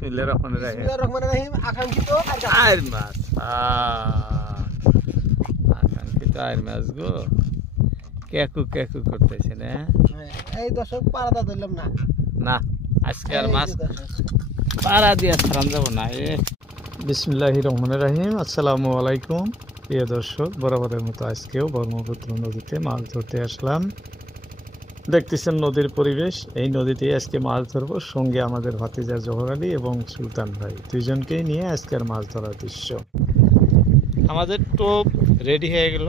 বিসমিল্লাহির রহমানির রহিম। আকাঙ্ক্ষিত আয়ের মাছ, আকাঙ্ক্ষিত আয়ের মাছ গো, কেকু কেকু করতেছে না। এই দর্শক পাড়াটা ধরলাম না, না আজকে আর মাছ পাড়া দিয়ে ছাড়ান যাব না। বিসমিল্লাহির রহমানির রহিম। আসসালামু আলাইকুম প্রিয় দর্শক, বরাবরের মতো আজকেও ব্রহ্মপুত্র নদীতে মাছ ধরতে আসলাম। দেখতেছেন নদীর পরিবেশ, এই নদীতে আজকে মাছ ধরবো। সঙ্গে আমাদের ভাতিজা জহর আলী এবং সুলতান ভাই, দুইজনকেই নিয়ে আজকের মাছ ধরার দৃশ্য। আমাদের টোপ রেডি হয়ে গেল,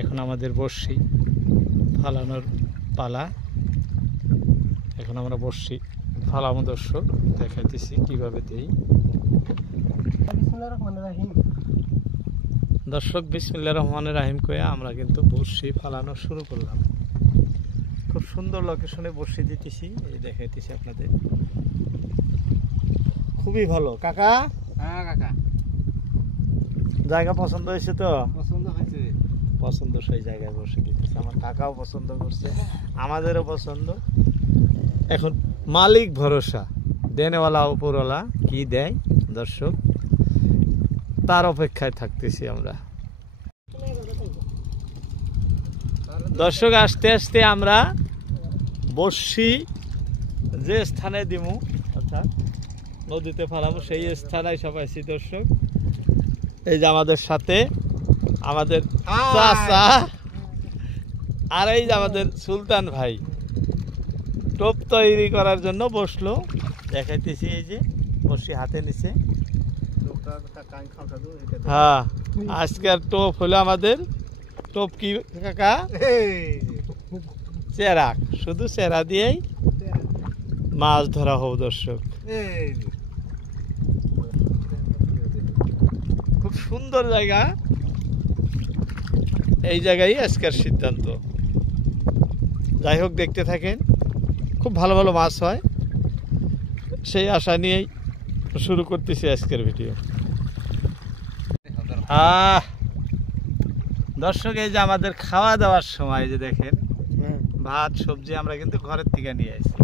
এখন আমাদের বড়শি ফালানোর পালা। এখন আমরা বড়শি ফালামো দর্শক, দেখাইতেছি কিভাবে দেই। বিসমিল্লাহির রহমানির রহিম। দর্শক বিসমিল্লাহির রহমানির রহিম কয়ে আমরা কিন্তু বড়শি ফালানো শুরু করলাম। খুব সুন্দর লোকেশনে বড়শি দিতেছি, এই দেখাইতেছি আপনাদের। খুবই ভালো কাকা। হ্যাঁ কাকা, জায়গা পছন্দ হয়েছে তো? পছন্দ হয়েছে। পছন্দ সেই জায়গায় বসে দিতেছে, আমার কাকাও পছন্দ করছে, আমাদেরও পছন্দ। এখন মালিক ভরসা, দেনেওয়ালা উপরওয়ালা কি দেয় দর্শক, তার অপেক্ষায় থাকতেছি আমরা। দর্শক আস্তে আস্তে আমরা বড়শি যে স্থানে দিমু, অর্থাৎ নদীতে ফালামু, সেই স্থানে সবাই আছি দর্শক। এই যে আমাদের সাথে আমাদের চাচা, আর এই যে আমাদের সুলতান ভাই টোপ তৈরি করার জন্য বসলো, দেখাইতেছি। এই যে বড়শি হাতে নিছে। হ্যাঁ, আজকের টোপ হলো আমাদের টোপ কি কাকা? চেরা, শুধু চেরা দিয়েই মাছ ধরা হোক দর্শক। খুব সুন্দর জায়গা, এই জায়গায় আজকের সিদ্ধান্ত। যাই হোক, দেখতে থাকেন, খুব ভালো ভালো মাছ হয়, সেই আশা নিয়েই শুরু করতেছি আজকের ভিডিও। দর্শক এই যে আমাদের খাওয়া দাওয়ার সময়, যে দেখেন ভাত সবজি আমরা কিন্তু ঘরের থেকে নিয়ে আসি,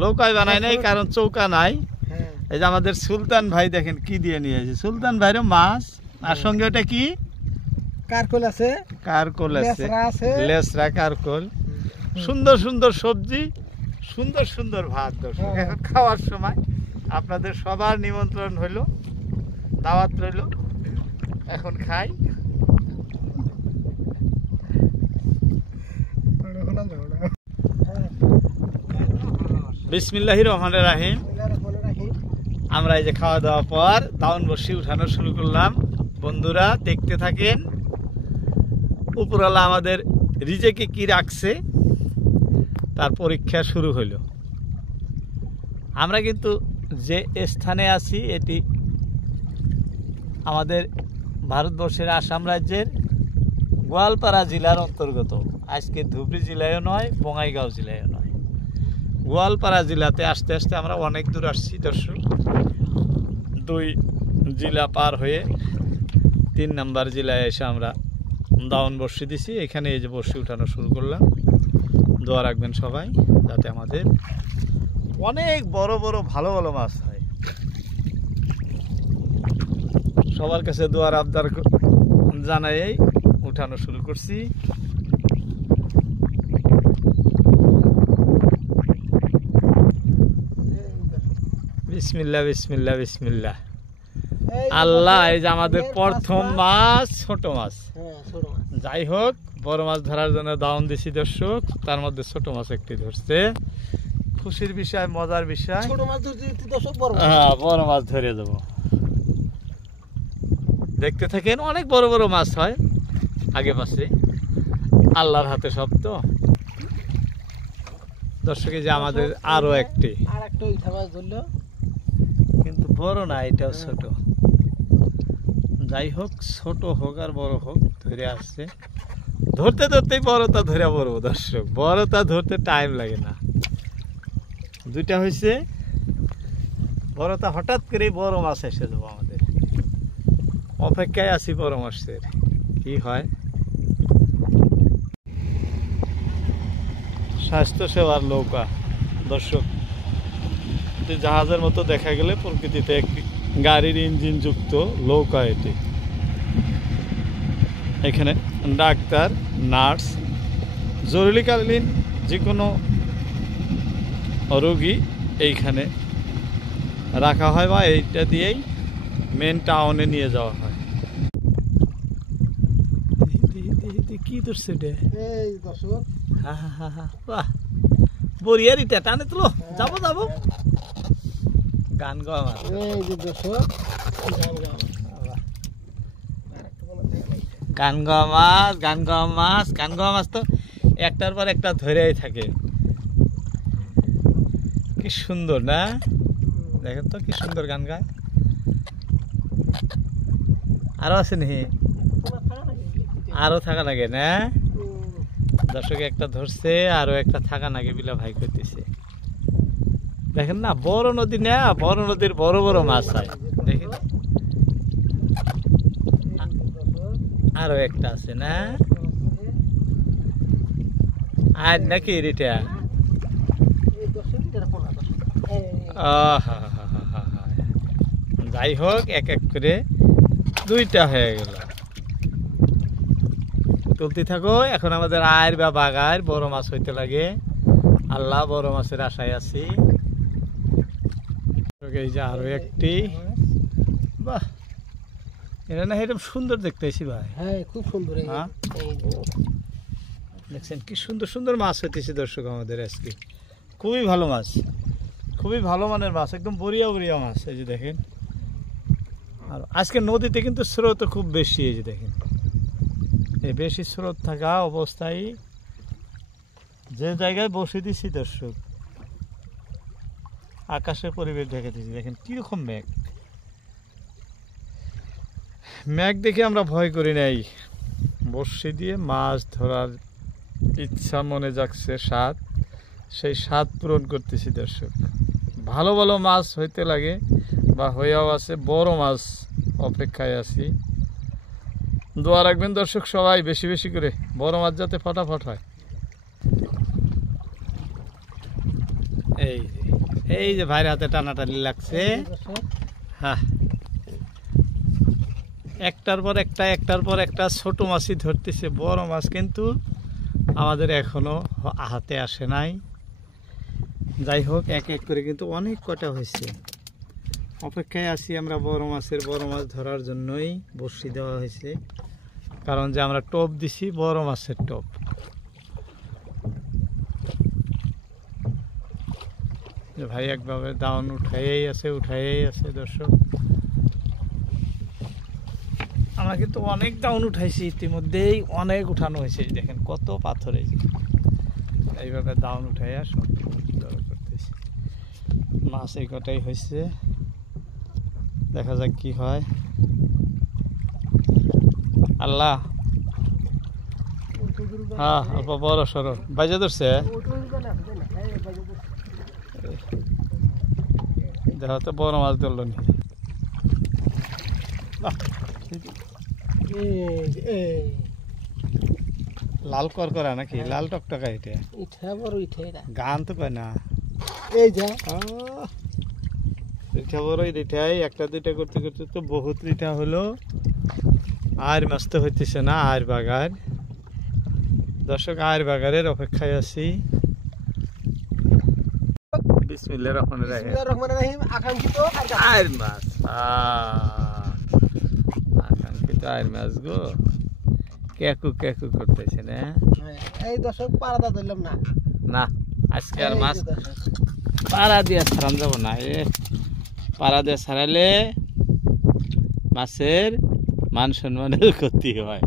লৌকায় বানাই নাই, কারণ চৌকা নাই। এই যে আমাদের সুলতান ভাই দেখেন কি দিয়ে নিয়ে আসে, সুলতান ভাইরও মাছ, আর সঙ্গে ওটা কি কারকল আছে, কারকল আছে, লেসরা কারকল, সুন্দর সুন্দর সবজি, সুন্দর সুন্দর ভাত। দর্শক এখন খাওয়ার সময় আপনাদের সবার নিমন্ত্রণ হইল, দাওয়াত রইল, এখন খাই। বিসমিল্লাহির রহমানির রহিম। আমরা এই যে খাওয়া দাওয়ার পর দাউন বড়শি উঠানো শুরু করলাম। বন্ধুরা দেখতে থাকেন, উপরওয়ালা আমাদের রিজেকে কি রাখছে তার পরীক্ষা শুরু হইল। আমরা কিন্তু যে স্থানে আছি এটি আমাদের ভারতবর্ষের আসাম রাজ্যের গোয়ালপাড়া জেলার অন্তর্গত। আজকে ধুবড়ী জেলায়ও নয়, বঙাইগাঁও জেলায়ও নয়, গোয়ালপাড়া জেলাতে আসতে আসতে আমরা অনেক দূর আসছি দর্শক। 2 জেলা পার হয়ে 3 নম্বর জেলায় এসে আমরা দাউন বড়শি দিছি। এখানে এই যে বড়শি উঠানো শুরু করলাম। দোয়া রাখবেন সবাই, যাতে আমাদের অনেক বড় বড় ভালো ভালো মাছ হয়। সবার কাছে দোয়ার আবদার জানাই উঠানো শুরু করছি। বিসমিল্লাহ বিসমিল্লাহ বিসমিল্লাহ। আল্লাহ, এই যে আমাদের প্রথম মাছ, ছোট মাছ। যাই হোক, বড় মাছ ধরার জন্য দাউন দিছি দর্শক, তার মধ্যে ছোট মাছ একটি ধরছে। খুশির বিষয়, মজার বিষয়, বড় মাছ ধরে দেবো। দেখতে থাকেন, অনেক বড় বড় মাছ হয় আগে পাশে, আল্লাহর হাতে সব। তো দর্শক এই যে আমাদের আরো একটি, কিন্তু বড় না, এটাও ছোট। যাই হোক, ছোট হোক আর বড় হোক, ধরে আসছে। ধরতে ধরতেই বড়টা ধরে পড়বো দর্শক, বড়টা ধরতে টাইম লাগে না। 2টা হয়েছে, বড়টা হঠাৎ করেই বড় মাছ এসে যাবো আমাদের। অপেক্ষায় আছি বড় মাছের, কি হয়। স্বাস্থ্য সেবার নৌকা দর্শক, যন্ত্রটি জাহাজের মতো দেখা গেলে প্রকৃতিতে একটি গাড়ির ইঞ্জিন যুক্ত নৌকা এটি। এখানে ডাক্তার, নার্স, জরুরিকালীন যে কোনো রোগী এইখানে রাখা হয় বা এইটা দিয়েই মেন টাউনে নিয়ে যাওয়া হয়। কি ধরছে এটা? এই দর্শক, বাহ, বরিয়ারিটা টানে তুলো, যাবো যাবো। গান গাওয়া মাছ, এই যে দর্শক, গান গাওয়া মাছ, গান গাওয়া মাছ, গান গাওয়া মাছ তো একটার পর একটা ধরেই থাকে। কি সুন্দর না, দেখেন তো কি সুন্দর গান গায়। আরো আছে নি, আরো থাকা লাগে না? দর্শক একটা ধরছে, আরো একটা থাকা লাগে বিলা ভাই করতেছে। দেখেন না, বড় নদী না, বড় নদীর বড় বড় মাছ হয়। দেখেন আরো একটা আছে না, আর নাকি এটা? যাই হোক, এক এক করে দুইটা হয়ে গেল। তুলতে থাকো। এখন আমাদের আয়ের বা বাগার বড় মাছ হইতে লাগে। আল্লাহ, বড় মাছের আশায় আছি। এই যে আরো একটি, বাহ, এটা না এরকম সুন্দর দেখতেছি ভাই। হ্যাঁ, খুব সুন্দর। হ্যাঁ, দেখছেন কি সুন্দর সুন্দর মাছ হইতেছে দর্শক আমাদের আজকে। খুবই ভালো মাছ, খুবই ভালো মানের মাছ, একদম বড়িয়া বড়িয়া মাছ। এই যে দেখেন, আর আজকে নদীতে কিন্তু স্রোত খুব বেশি। এই যে দেখেন, এই বেশি স্রোত থাকা অবস্থায় যে জায়গায় বসে দিছি দর্শক, আকাশের পরিবেশ ঢেকে দিয়েছি। দেখেন কিরকম মেঘ, মেঘ দেখে আমরা ভয় করি নাই। বর্ষি দিয়ে মাছ ধরার ইচ্ছা মনে জাগছে, স্বাদ, সেই স্বাদ পূরণ করতেছি দর্শক। ভালো ভালো মাছ হইতে লাগে বা হইয়াও আছে, বড় মাছ অপেক্ষায় আছি। দোয়া রাখবেন দর্শক সবাই, বেশি বেশি করে বড় মাছ যাতে ফটাফট হয়। এই যে ভাইয়ের হাতে টানাটানি লাগছে। হ্যাঁ, একটার পর একটা, একটার পর একটা ছোট মাছই ধরতেছে। বড় মাছ কিন্তু আমাদের এখনো হাতে আসে নাই। যাই হোক, এক এক করে কিন্তু অনেক কটা হয়েছে। অপেক্ষায় আছি আমরা বড় মাছের, বড় মাছ ধরার জন্যই বড়শি দেওয়া হয়েছে। কারণ যে আমরা টোপ দিছি বড় মাছের টোপ। ভাই একভাবে দাউন উঠাইয়াই আছে দর্শক। আমরা কিন্তু অনেক দাউন উঠাইছি ইতিমধ্যেই, অনেক উঠানো হয়েছে। দেখেন কত পাথর, এইভাবে দাউন উঠাইয়া সব করতেছি। মাছ এই কটাই হয়েছে, দেখা যাক কি হয়। আল্লাহ, হ্যাঁ, অল্প বড় সড়ো বাজে ধরছে। দেখা তো বড় মাছ ধরল নি। লাল করকরা নাকি, লাল টকটকা? এটা গান তো কয় না। এই যা রিঠা বড়, রিঠাই একটা দুইটা করতে করতে তো বহুত রিঠা হলো। আর মাছ তো হইতেছে না। আর বাগার দর্শক, আর বাগারের অপেক্ষায় আছি। বিসমিল্লাহির রহমানির রহিম। আকাঙ্ক্ষিত আর মাছ, আকাঙ্ক্ষিত আর মাছ গো, কেকু কেকু করতেছে না। এই দর্শক, পাড়াটা ধরলাম না। না, আজকে আর মাছ পাড়া দিয়ে ছাড়ান যাব না। পাড়া দিয়ে ছাড়ালে মাছের মান সম্মানের ক্ষতি হয়।